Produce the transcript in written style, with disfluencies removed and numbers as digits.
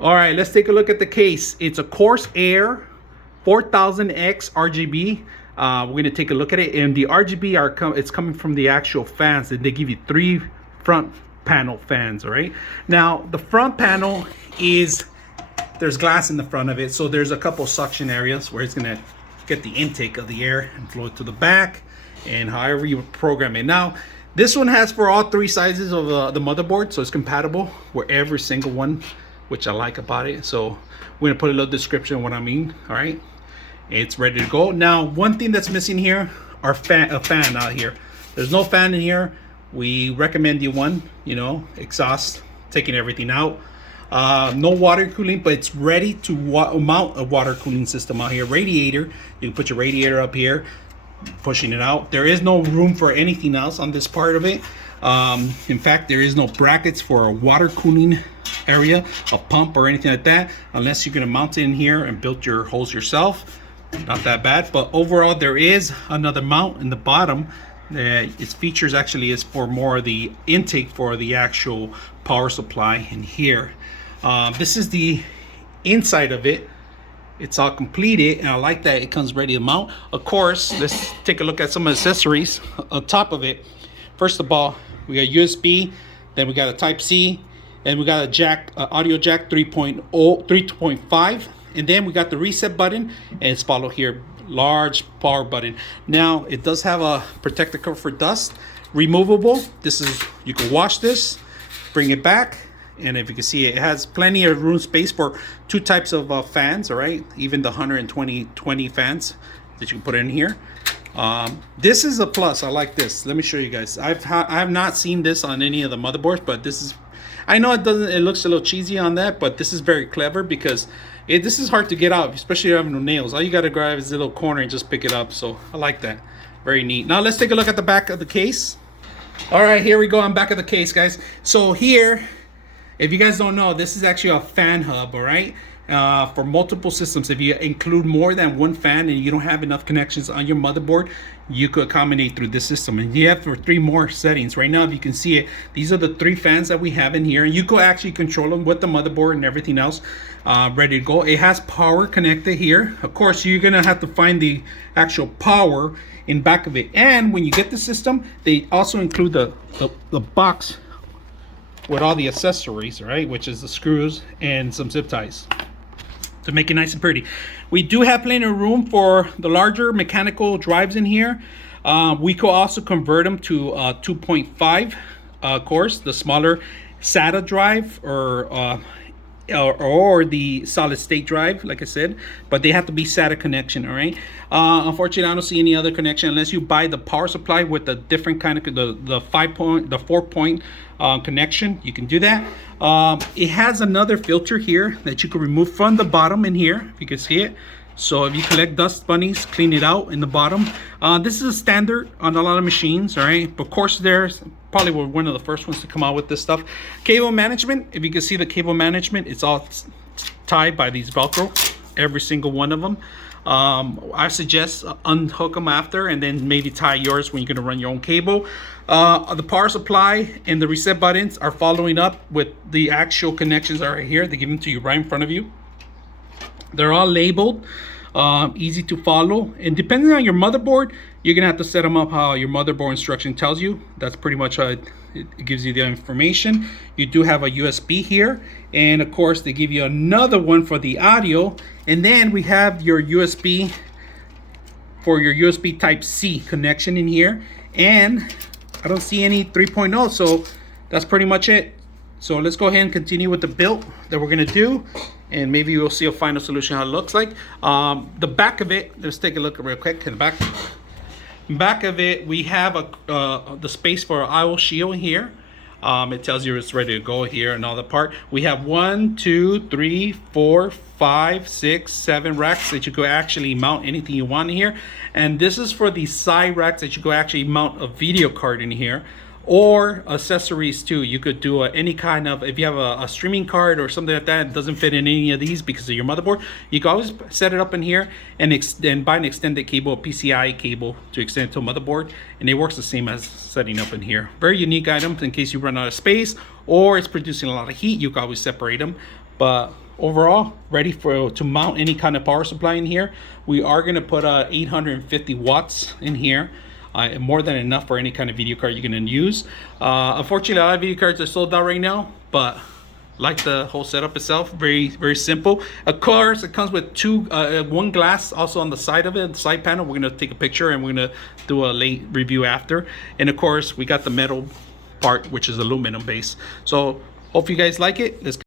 All right, let's take a look at the case. It's a Corsair 4000X RGB. We're gonna take a look at it, and the RGB it's coming from the actual fans, and they give you 3 front panel fans. All right, now the front panel there's glass in the front of it, so there's a couple suction areas where it's gonna get the intake of the air and flow it to the back, and however you program it. Now this one has for all 3 sizes of the motherboard, so it's compatible with every single one, which I like about it. So we're gonna put a little description of what I mean. All right, it's ready to go. Now one thing that's missing here are a fan out here. There's no fan in here. We recommend you one, exhaust, taking everything out. No water cooling, but it's ready to mount a water cooling system out here. Radiator, you can put your radiator up here, pushing it out. There is no room for anything else on this part of it. In fact, there is no brackets for a water cooling area, a pump or anything like that, unless you're going to mount it in here and build your hose yourself. Not that bad, but overall there is another mount in the bottom. Its features actually is for more of the intake for the actual power supply in here. This is the inside of it. It's all completed, and I like that it comes ready to mount. Of course, let's take a look at some accessories on top of it. First of all, we got USB, then we got a Type C, and we got a jack, audio jack 3.5, and then we got the reset button, and it's followed here, large power button. Now it does have a protector cover for dust, removable. This is, you can wash this, bring it back, and if you can see, it has plenty of room space for 2 types of fans. All right, even the 120 fans that you can put in here. This is a plus. I like this. Let me show you guys. I have not seen this on any of the motherboards, but this is, I know it looks a little cheesy on that, but this is very clever because this is hard to get out, especially if you have no nails. All you got to grab is a little corner and just pick it up. So I like that. Very neat. Now let's take a look at the back of the case. All right, here we go on back of the case, guys. So here, if you guys don't know, this is actually a fan hub, all right? For multiple systems. If you include more than 1 fan and you don't have enough connections on your motherboard, you could accommodate through this system. And you have for 3 more settings. Right now, if you can see it, these are the 3 fans that we have in here, and you could actually control them with the motherboard and everything else ready to go. It has power connected here. Of course, you're gonna have to find the actual power in back of it. And when you get the system, they also include the box with all the accessories, right, which is the screws and some zip ties to make it nice and pretty. We do have plenty of room for the larger mechanical drives in here. We could also convert them to 2.5 cores, the smaller SATA drive or the solid state drive, like I said, but they have to be SATA connection. All right. Unfortunately, I don't see any other connection unless you buy the power supply with a different kind of the 4-point connection. You can do that. It has another filter here that you can remove from the bottom in here, if you can see it. So if you collect dust bunnies, clean it out in the bottom. This is a standard on a lot of machines, all right? But of course, there's probably one of the first ones to come out with this stuff. Cable management, if you can see the cable management, it's all tied by these Velcro, every single one of them. I suggest unhook them after and then maybe tie yours when you're gonna run your own cable. The power supply and the reset buttons are following up with the actual connections are right here. They give them to you right in front of you. They're all labeled, easy to follow, and depending on your motherboard, you're gonna have to set them up how your motherboard instruction tells you. That's pretty much how it gives you the information. You do have a USB here, and of course they give you another one for the audio, and then we have your USB for your USB Type C connection in here, and I don't see any 3.0, so that's pretty much it. So let's go ahead and continue with the build that we're gonna do, and maybe we'll see a final solution how it looks like. The back of it, let's take a look real quick in the back of it. We have the space for our IO shield here. It tells you it's ready to go here and all the part. We have 1, 2, 3, 4, 5, 6, 7 racks that you could actually mount anything you want in here. And this is for the side racks that you could actually mount a video card in here, or accessories too. You could do any kind of, if you have a streaming card or something like that, it doesn't fit in any of these because of your motherboard, you can always set it up in here and buy an extended cable, a PCI cable to extend it to a motherboard, and it works the same as setting up in here. Very unique items in case you run out of space or it's producing a lot of heat. You can always separate them, but overall, ready to mount any kind of power supply in here. We are going to put 850 watts in here. More than enough for any kind of video card you're going to use. Unfortunately, a lot of video cards are sold out right now, but like the whole setup itself, very simple. Of course, it comes with one glass also on the side of it, the side panel. We're going to take a picture and we're going to do a late review after. And of course, we got the metal part, which is aluminum base. So hope you guys like it. Let's